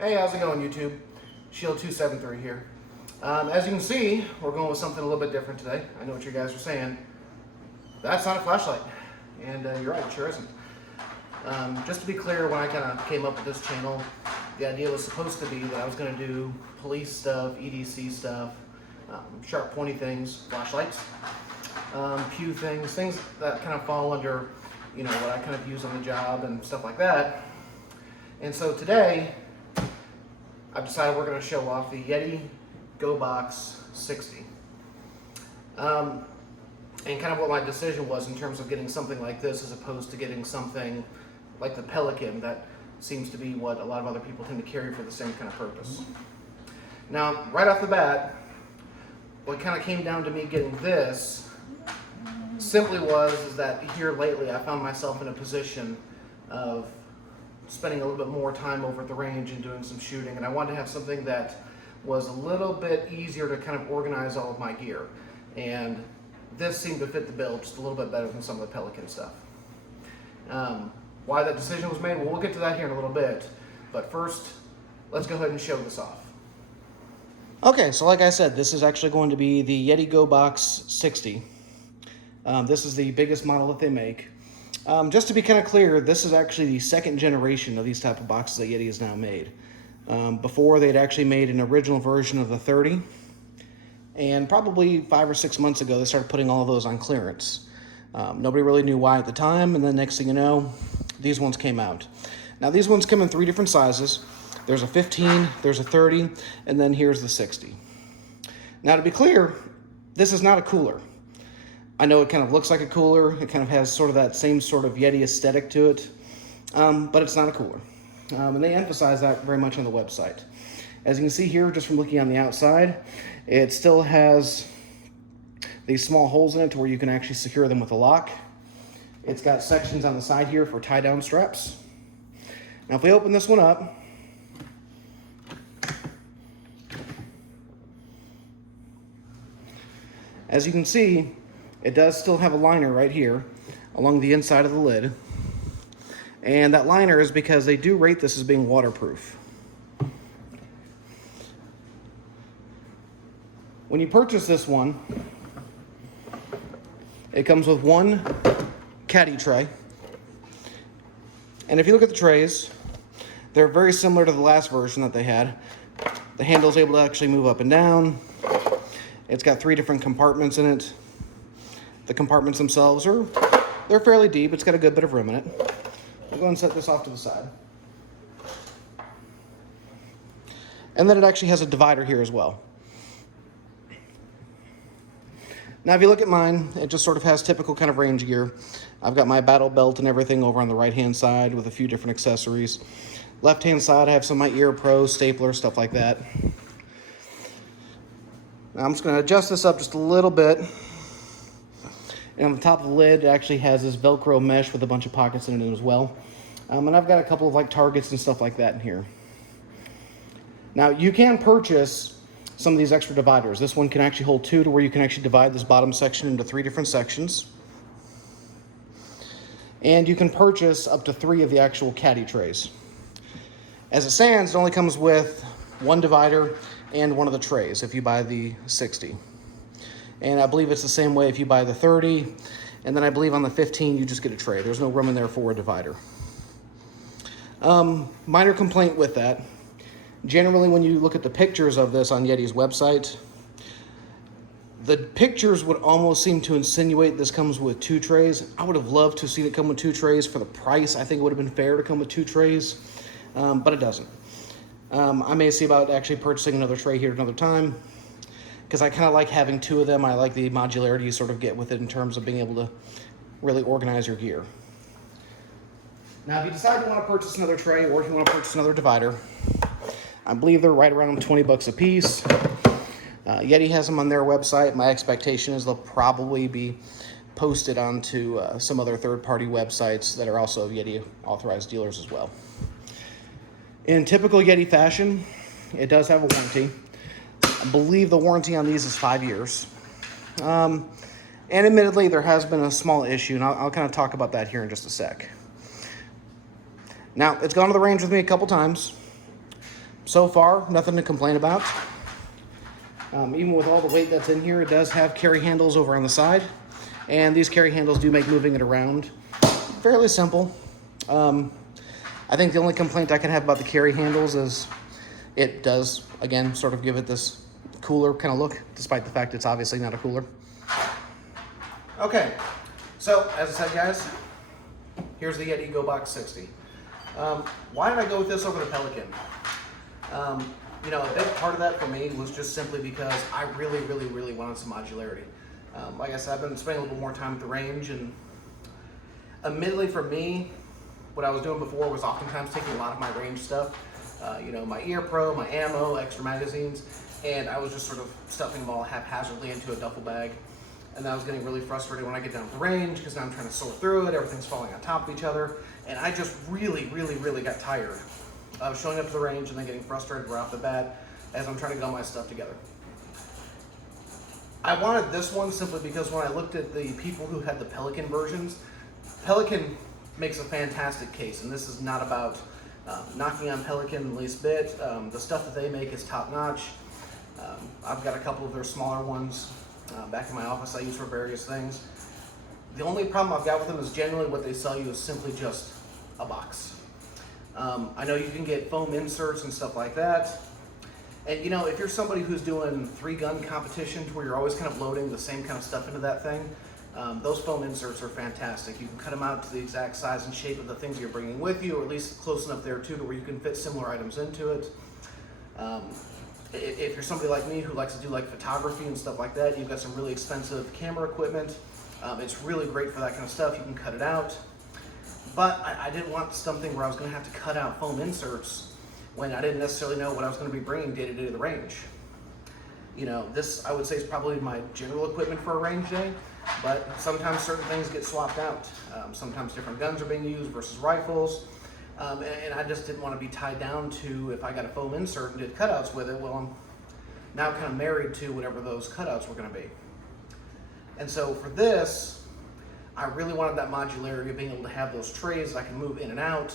Hey, how's it going, YouTube? Shield273 here. As you can see, we're going with something a little bit different today. I know what you guys are saying. That's not a flashlight. And you're right, it sure isn't. Just to be clear, when I kind of came up with this channel, the idea was supposed to be that I was going to do police stuff, EDC stuff, sharp pointy things, flashlights, pew things that kind of fall under, you know, what I kind of use on the job and stuff like that. And so today, I've decided we're going to show off the Yeti GoBox 60. And kind of what my decision was in terms of getting something like this as opposed to getting something like the Pelican that seems to be what a lot of other people tend to carry for the same kind of purpose. Now, right off the bat, what kind of came down to me getting this simply is that here lately I found myself in a position of spending a little bit more time over at the range and doing some shooting, and I wanted to have something that was a little bit easier to kind of organize all of my gear, and this seemed to fit the bill just a little bit better than some of the Pelican stuff. Why that decision was made, well, we'll get to that here in a little bit, but first let's go ahead and show this off. Okay, so like I said, this is actually going to be the Yeti GoBox 60. This is the biggest model that they make. Just to be kind of clear, this is actually the second generation of these type of boxes that Yeti has now made. Before, they'd actually made an original version of the 30, and probably 5 or 6 months ago, they started putting all of those on clearance. Nobody really knew why at the time, and then next thing you know, these ones came out. Now, these ones come in 3 different sizes. There's a 15, there's a 30, and then here's the 60. Now, to be clear, this is not a cooler. I know it kind of looks like a cooler. It kind of has sort of that same sort of Yeti aesthetic to it, but it's not a cooler. And they emphasize that very much on the website. As you can see here, just from looking on the outside, it still has these small holes in it to where you can actually secure them with a lock. It's got sections on the side here for tie-down straps. Now, if we open this one up, as you can see, it does still have a liner right here along the inside of the lid. And that liner is because they do rate this as being waterproof. When you purchase this one, it comes with one caddy tray. And if you look at the trays, they're very similar to the last version that they had. The handle's able to actually move up and down. It's got 3 different compartments in it. The compartments themselves they're fairly deep. It's got a good bit of room in it. I'll go and set this off to the side. And then it actually has a divider here as well. Now, if you look at mine, it just sort of has typical kind of range gear. I've got my battle belt and everything over on the right-hand side with a few different accessories. Left-hand side, I have some of my ear pros, stapler, stuff like that. Now, I'm just going to adjust this up just a little bit. And on the top of the lid, it actually has this Velcro mesh with a bunch of pockets in it as well. And I've got a couple of like targets and stuff like that in here. Now, you can purchase some of these extra dividers. This one can actually hold 2 to where you can actually divide this bottom section into 3 different sections. And you can purchase up to 3 of the actual caddy trays. As it stands, it only comes with 1 divider and 1 of the trays if you buy the 60. And I believe it's the same way if you buy the 30. And then I believe on the 15, you just get a tray. There's no room in there for a divider. Minor complaint with that. Generally, when you look at the pictures of this on Yeti's website, the pictures would almost seem to insinuate this comes with 2 trays. I would have loved to see it come with 2 trays for the price. I think it would have been fair to come with 2 trays, but it doesn't. I may see about actually purchasing another tray here another time, because I kind of like having 2 of them. I like the modularity you sort of get with it in terms of being able to really organize your gear. Now, if you decide you want to purchase another tray or if you want to purchase another divider, I believe they're right around 20 bucks a piece. Yeti has them on their website. My expectation is they'll probably be posted onto some other third-party websites that are also Yeti authorized dealers as well. In typical Yeti fashion, it does have a warranty. I believe the warranty on these is 5 years. And admittedly, there has been a small issue, and I'll kind of talk about that here in just a sec. Now, it's gone to the range with me a couple times. So far, nothing to complain about. Even with all the weight that's in here, it does have carry handles over on the side. And these carry handles do make moving it around fairly simple. I think the only complaint I can have about the carry handles is it does, again, sort of give it this cooler kind of look, despite the fact it's obviously not a cooler. Okay, so as I said, guys, here's the Yeti GoBox 60. Why did I go with this over the Pelican? You know, a big part of that for me was just simply because I really wanted some modularity. Like I said, I've been spending a little more time at the range, and admittedly for me, what I was doing before was oftentimes taking a lot of my range stuff, you know, my ear pro, my ammo, extra magazines, and I was just sort of stuffing them all haphazardly into a duffel bag. And I was getting really frustrated when I get down to the range because now I'm trying to sort through it, everything's falling on top of each other, and I just really got tired of showing up to the range and then getting frustrated right off the bat as I'm trying to get all my stuff together. I wanted this one simply because when I looked at the people who had the Pelican versions, Pelican makes a fantastic case, and this is not about knocking on Pelican the least bit. The stuff that they make is top notch. I've got a couple of their smaller ones back in my office I use for various things. The only problem I've got with them is generally what they sell you is simply just a box. I know you can get foam inserts and stuff like that. And you know, if you're somebody who's doing 3-gun competitions where you're always kind of loading the same kind of stuff into that thing, those foam inserts are fantastic. You can cut them out to the exact size and shape of the things you're bringing with you, or at least close enough there too to where you can fit similar items into it. If you're somebody like me who likes to do like photography and stuff like that, you've got some really expensive camera equipment. It's really great for that kind of stuff. You can cut it out. But I didn't want something where I was going to have to cut out foam inserts when I didn't necessarily know what I was going to be bringing day to day to the range. You know, this I would say is probably my general equipment for a range day, but sometimes certain things get swapped out. Sometimes different guns are being used versus rifles. And I just didn't want to be tied down to, if I got a foam insert and did cutouts with it, well, I'm now kind of married to whatever those cutouts were going to be. And so for this, I really wanted that modularity of being able to have those trays that I can move in and out.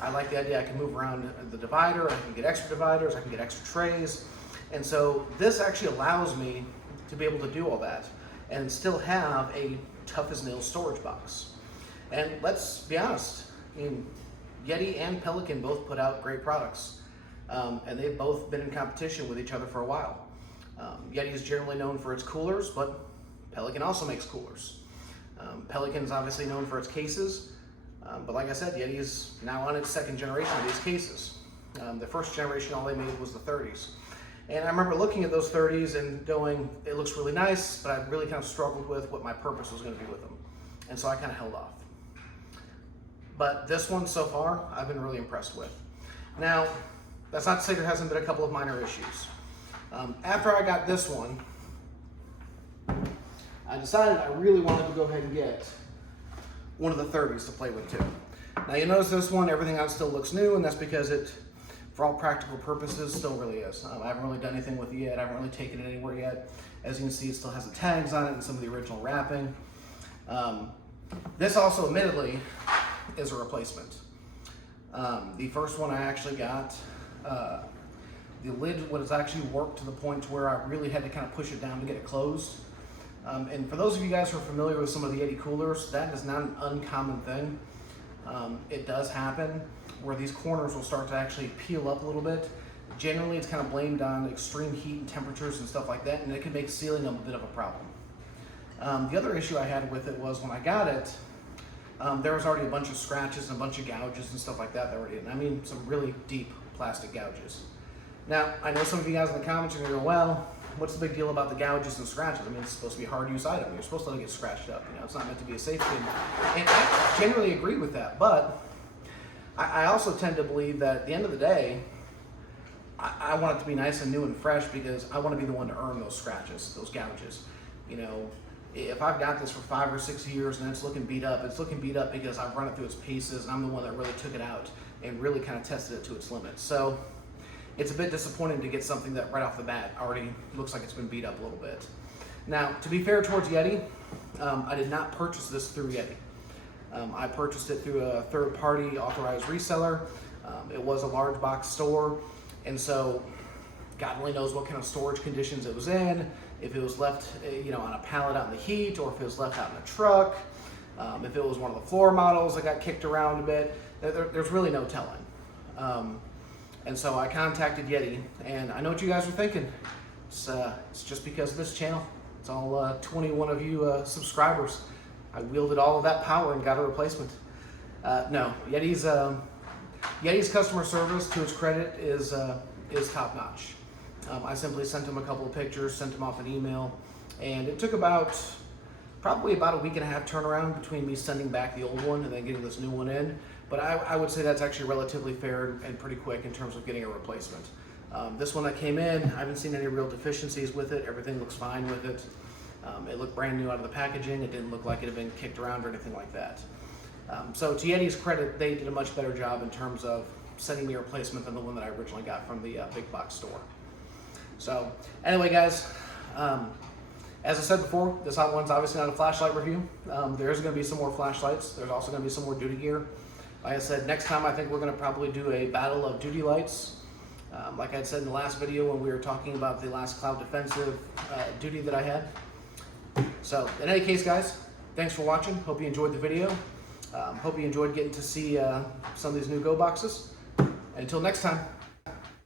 I like the idea I can move around the divider, I can get extra dividers, I can get extra trays. And so this actually allows me to be able to do all that and still have a tough as nails storage box. And let's be honest, I mean, Yeti and Pelican both put out great products, and they've both been in competition with each other for a while. Yeti is generally known for its coolers, but Pelican also makes coolers. Pelican's obviously known for its cases, but like I said, Yeti is now on its second generation of these cases. The first generation, all they made was the 30s. And I remember looking at those 30s and going, it looks really nice, but I really kind of struggled with what my purpose was going to be with them. And so I kind of held off. But this one so far, I've been really impressed with. Now, that's not to say there hasn't been a couple of minor issues. After I got this one, I decided I really wanted to go ahead and get one of the 30s to play with too. Now you notice this one, everything on it still looks new, and that's because it, for all practical purposes, still really is. I haven't really done anything with it yet. I haven't really taken it anywhere yet. As you can see, it still has the tags on it and some of the original wrapping. This also, admittedly, is a replacement. The first one I actually got, the lid was actually warped to the point where I really had to kind of push it down to get it closed. And for those of you guys who are familiar with some of the Yeti coolers, that is not an uncommon thing. It does happen where these corners will start to actually peel up a little bit. Generally, it's kind of blamed on extreme heat and temperatures and stuff like that, and it can make sealing them a bit of a problem. The other issue I had with it was when I got it, there was already a bunch of scratches and a bunch of gouges and stuff like that already, and I mean some really deep plastic gouges. Now, I know some of you guys in the comments are going to go, well, what's the big deal about the gouges and scratches? I mean, it's supposed to be a hard use item. You're supposed to let it get scratched up. You know, it's not meant to be a safety. And I generally agree with that, but I also tend to believe that at the end of the day, I want it to be nice and new and fresh because I want to be the one to earn those scratches, those gouges. You know, if I've got this for 5 or 6 years and it's looking beat up because I've run it through its paces and I'm the one that really took it out and really kind of tested it to its limits. So it's a bit disappointing to get something that right off the bat already looks like it's been beat up a little bit. Now, to be fair towards Yeti, I did not purchase this through Yeti. I purchased it through a third-party authorized reseller. It was a large box store, And so God only knows what kind of storage conditions it was in, if it was left on a pallet out in the heat, or if it was left out in a truck, if it was one of the floor models that got kicked around a bit. There's really no telling. And so I contacted Yeti, and I know what you guys are thinking. It's just because of this channel. It's all 21 of you subscribers. I wielded all of that power and got a replacement. No, Yeti's customer service, to its credit, is top notch. I simply sent him a couple of pictures, sent him off an email, and it took probably about a week and a half turnaround between me sending back the old one and then getting this new one in. But I would say that's actually relatively fair and pretty quick in terms of getting a replacement. This one that came in, I haven't seen any real deficiencies with it. Everything looks fine with it. It looked brand new out of the packaging. It didn't look like it had been kicked around or anything like that. So to Yeti's credit, they did a much better job in terms of sending me a replacement than the one that I originally got from the big box store. So anyway, guys, as I said before, this hot one's obviously not a flashlight review. There is going to be some more flashlights. There's also going to be some more duty gear. Like I said, next time I think we're going to probably do a battle of duty lights. Like I had said in the last video when we were talking about the last cloud defensive duty that I had. So in any case, guys, thanks for watching. Hope you enjoyed the video. Hope you enjoyed getting to see some of these new GoBoxes. Until next time.